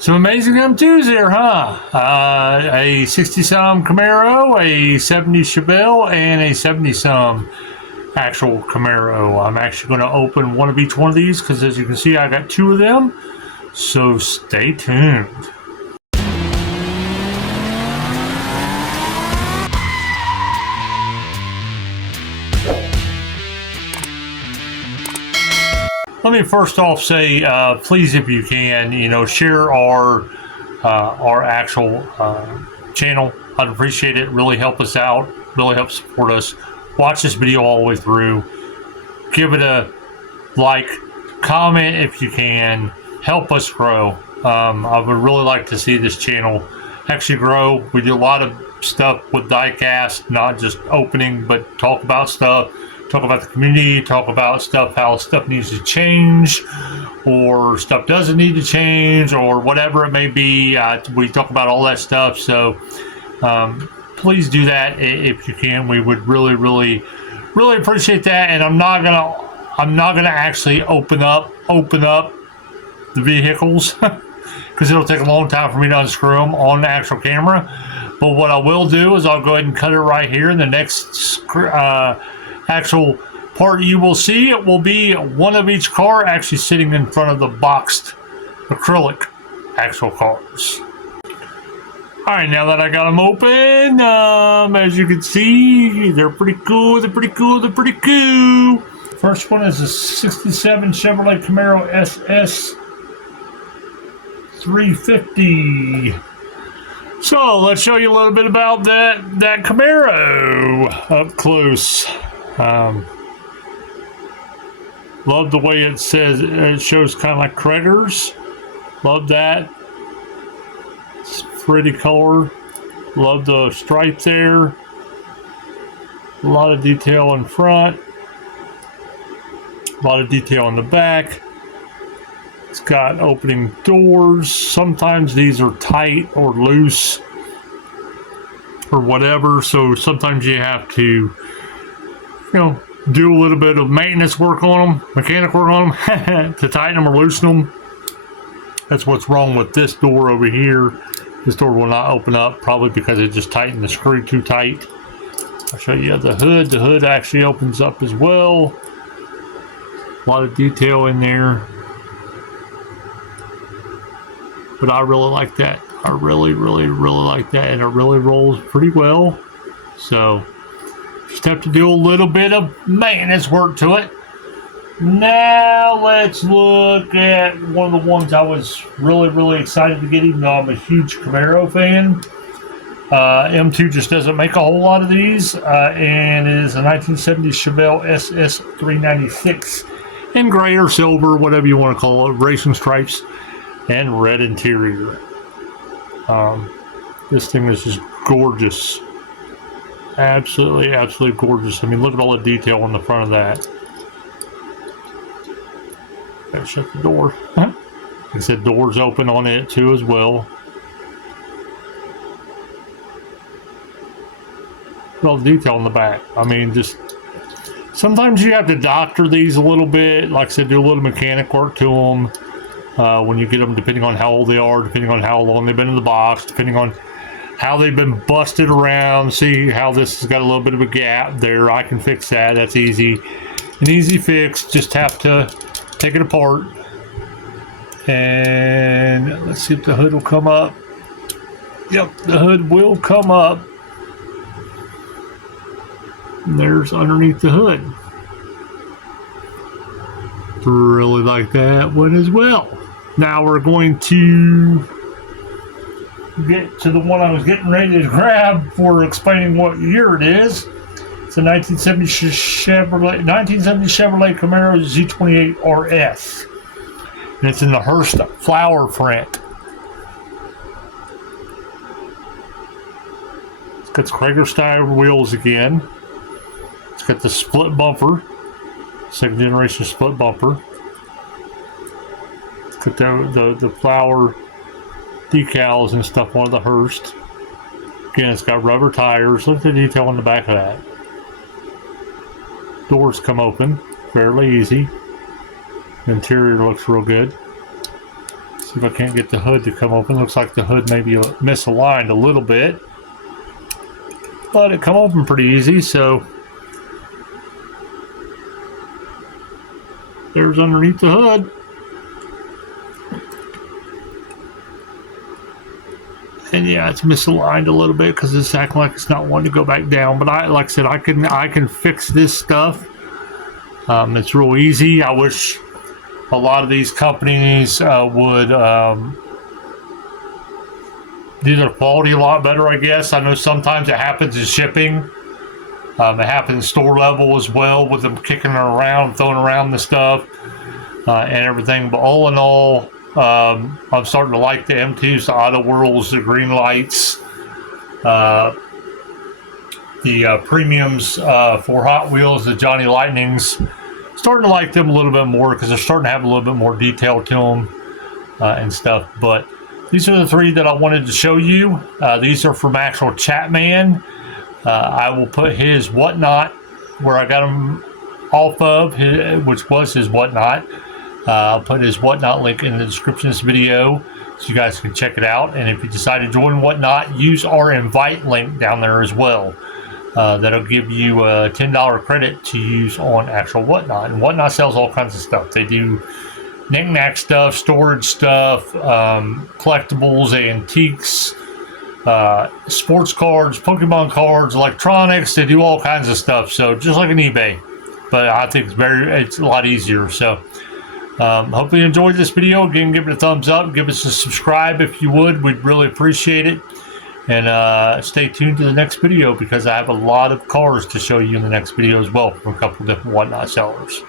Some amazing M2s there, huh? A 60-some Camaro, a 70 Chevelle, and a 70-some actual Camaro. I'm actually going to open one of each one of these because, as you can see, I got two of them. So stay tuned. Let me first off say, please, if you can, share our actual channel. I'd appreciate it. Really help us out. Really help support us. Watch this video all the way through. Give it a like, comment if you can. Help us grow. I would really like to see this channel actually grow. We do a lot of stuff with DIECAST, not just opening, but talk about stuff. Talk about the community, talk about stuff, how stuff needs to change, or stuff doesn't need to change, or whatever it may be. We talk about all that stuff. So please do that if you can. We would really, really, really appreciate that. And I'm not gonna actually open up the vehicles because it'll take a long time for me to unscrew them on the actual camera. But what I will do is I'll go ahead and cut it right here in the next actual part you will see. It will be one of each car actually sitting in front of the boxed acrylic actual cars. Alright, now that I got them open, as you can see, they're pretty cool. First one is a 67 Chevrolet Camaro SS 350. So let's show you a little bit about that Camaro up close. Love the way it says, it shows kind of like craters. Love that. It's pretty color. Love the stripe there. A lot of detail in front. A lot of detail in the back. It's got opening doors. Sometimes these are tight or loose or whatever, so sometimes you have to do a little bit of maintenance work on them, mechanic work on them to tighten them or loosen them. That's what's wrong with this door over here. This door will not open up, probably because it just tightened the screw too tight. I'll show you the hood. The hood actually opens up as well. A lot of detail in there. But I really like that. I really, really, really like that. And it really rolls pretty well. So just have to do a little bit of maintenance work to it. Now let's look at one of the ones I was really, really excited to get, even though I'm a huge Camaro fan. M2 just doesn't make a whole lot of these, and it is a 1970 Chevelle SS 396 in gray or silver, whatever you want to call it, racing stripes and red interior. This thing is just gorgeous. Absolutely, absolutely gorgeous. I mean, look at all the detail on the front of that. Gotta shut the door. Like I said, doors open on it too as well. Look at all the detail in the back. I mean, just sometimes you have to doctor these a little bit. Like I said, do a little mechanic work to them when you get them, depending on how old they are, depending on how long they've been in the box, depending on how they've been busted around. See how this has got a little bit of a gap there. I can fix that. That's easy. An easy fix. Just have to take it apart. And let's see if the hood will come up. Yep, the hood will come up. And there's underneath the hood. Really like that one as well. Now we're going to get to the one I was getting ready to grab for explaining what year it is. It's a 1970 Chevrolet Camaro Z28 RS. And it's in the Hearst flower print. It's got Krager style wheels again. It's got the split bumper, second generation split bumper. It's got the flower decals and stuff on the Hearst. Again, it's got rubber tires. Look at the detail on the back of that. Doors come open fairly easy. The interior looks real good. See See if I can't get the hood to come open. Looks like the hood may be misaligned a little bit, but it come open pretty easy. So there's underneath the hood. And yeah, it's misaligned a little bit because it's acting like it's not wanting to go back down. But like I said, I can fix this stuff. It's real easy. I wish a lot of these companies would do their quality a lot better, I guess. I know sometimes it happens in shipping. It happens store level as well, with them kicking it around, throwing around the stuff and everything. But all in all, I'm starting to like the M2s, the Auto Worlds, the green lights, the premiums for Hot Wheels, the Johnny Lightnings. Starting to like them a little bit more because they're starting to have a little bit more detail to them and stuff. But these are the three that I wanted to show you. These are from actual Chatman. I will put his Whatnot where I got him off of, which was his Whatnot. I'll put his Whatnot link in the description of this video so you guys can check it out. And if you decide to join Whatnot, use our invite link down there as well. That'll give you a $10 credit to use on actual Whatnot. And Whatnot sells all kinds of stuff. They do knick-knack stuff, storage stuff, collectibles, antiques, sports cards, Pokemon cards, electronics. They do all kinds of stuff. So just like an eBay, but I think it's a lot easier. So hopefully you enjoyed this video. Again, give it a thumbs up, give us a subscribe if you would. We'd really appreciate it. And stay tuned to the next video because I have a lot of cars to show you in the next video as well from a couple different Whatnot sellers.